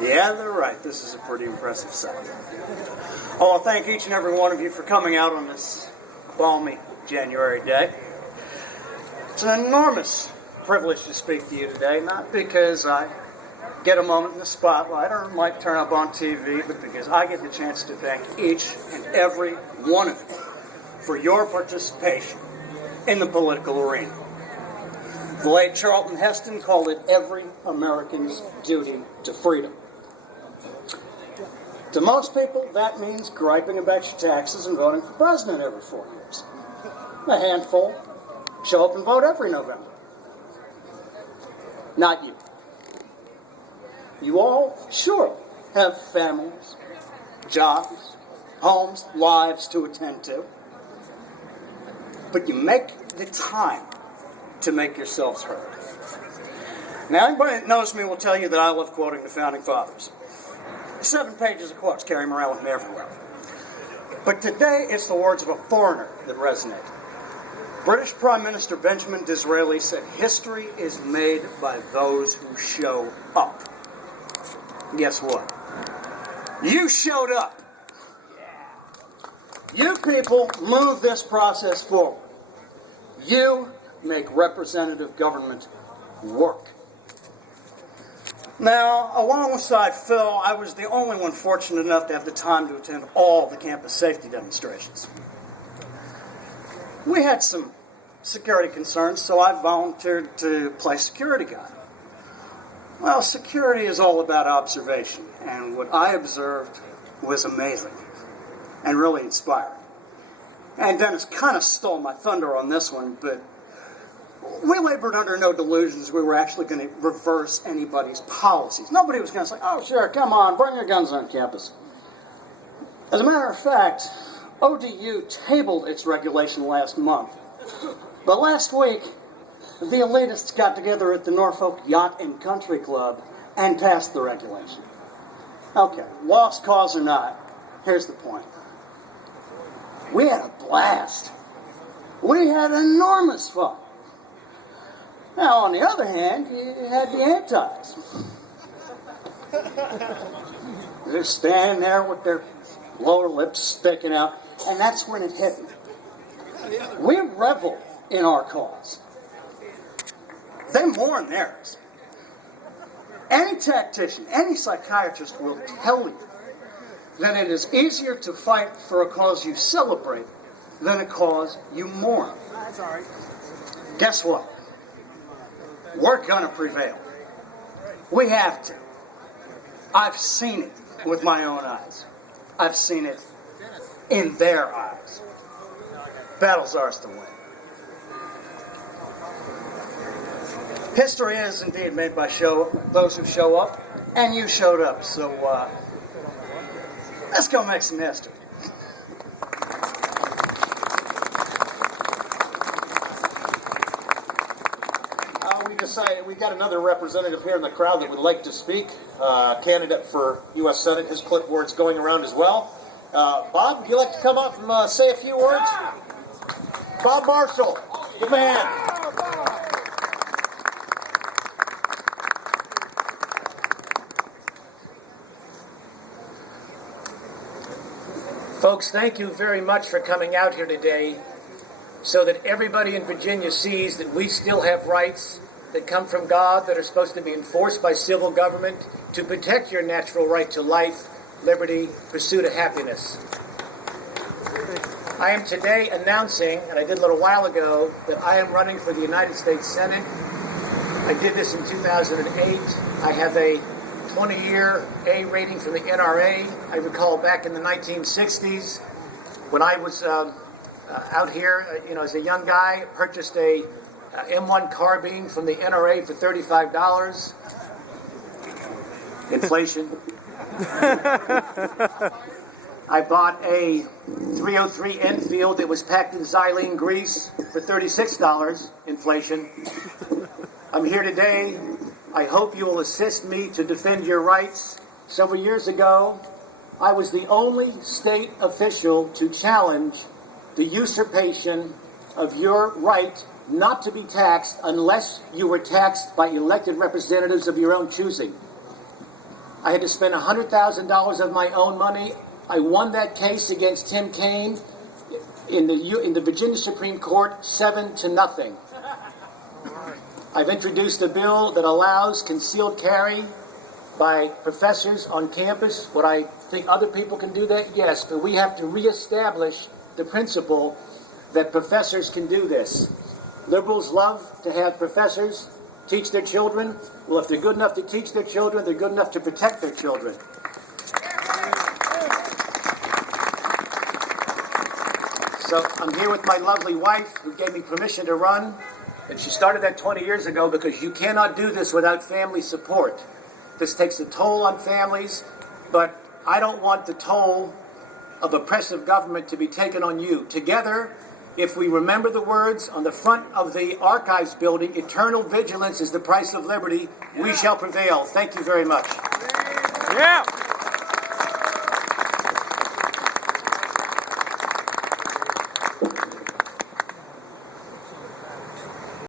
Yeah, they're right. This is a pretty impressive sight. I want to thank each and every one of you for coming out on this balmy January day. It's an enormous privilege to speak to you today, not because I get a moment in the spotlight or might turn up on TV, but because I get the chance to thank each and every one of you for your participation in the political arena. The late Charlton Heston called it every American's duty to freedom. To most people, that means griping about your taxes and voting for president every 4 years. A handful show up and vote every November. Not you. You all, sure, have families, jobs, homes, lives to attend to. But you make the time to make yourselves heard. Now, anybody that knows me will tell you that I love quoting the Founding Fathers. 7 pages of quotes carry them around with me everywhere. But today, it's the words of a foreigner that resonate. British Prime Minister Benjamin Disraeli said, "History is made by those who show up." Guess what? You showed up. You people move this process forward. You make representative government work. Now, alongside Phil, I was the only one fortunate enough to have the time to attend all the campus safety demonstrations. We had some security concerns, so I volunteered to play security guard. Well, security is all about observation, and what I observed was amazing and really inspiring. And Dennis kind of stole my thunder on this one, but we labored under no delusions we were actually going to reverse anybody's policies. Nobody was going to say, "Oh, sure, come on, bring your guns on campus." As a matter of fact, ODU tabled its regulation last month. But last week, the elitists got together at the Norfolk Yacht and Country Club and passed the regulation. Okay, lost cause or not, here's the point. We had a blast. We had enormous fun. Now, on the other hand, you had the antis. They're standing there with their lower lips sticking out, and that's when it hit me. We revel in our cause. They mourn theirs. Any tactician, any psychiatrist will tell you that it is easier to fight for a cause you celebrate than a cause you mourn. Guess what? We're going to prevail. We have to. I've seen it with my own eyes. I've seen it in their eyes. Battle's ours to win. History is indeed made by those who show up, and you showed up, so let's go make some history. We decided we got another representative here in the crowd that would like to speak, candidate for U.S. Senate. His clipboard's going around as well. Bob, would you like to come up and say a few words? Bob Marshall, the man. Folks, thank you very much for coming out here today so that everybody in Virginia sees that we still have rights that come from God that are supposed to be enforced by civil government to protect your natural right to life, liberty, pursuit of happiness. I am today announcing, and I did a little while ago, that I am running for the United States Senate. I did this in 2008. I have a 20-year A rating from the NRA. I recall back in the 1960s when I was out here, as a young guy, purchased a M1 carbine from the NRA for $35. Inflation. I bought a 303 Enfield that was packed in xylene grease for $36. Inflation. I'm here today. I hope you will assist me to defend your rights. Several years ago, I was the only state official to challenge the usurpation of your right not to be taxed unless you were taxed by elected representatives of your own choosing. I had to spend $100,000 of my own money. I won that case against Tim Kaine in the Virginia Supreme Court 7-0. I've introduced a bill that allows concealed carry by professors on campus. Would I think other people can do that? Yes, but we have to reestablish the principle that professors can do this. Liberals love to have professors teach their children. Well, if they're good enough to teach their children, they're good enough to protect their children. So I'm here with my lovely wife who gave me permission to run. And she started that 20 years ago because you cannot do this without family support. This takes a toll on families, but I don't want the toll of oppressive government to be taken on you. Together, if we remember the words on the front of the archives building, eternal vigilance is the price of liberty, we shall prevail. Thank you very much. Yeah.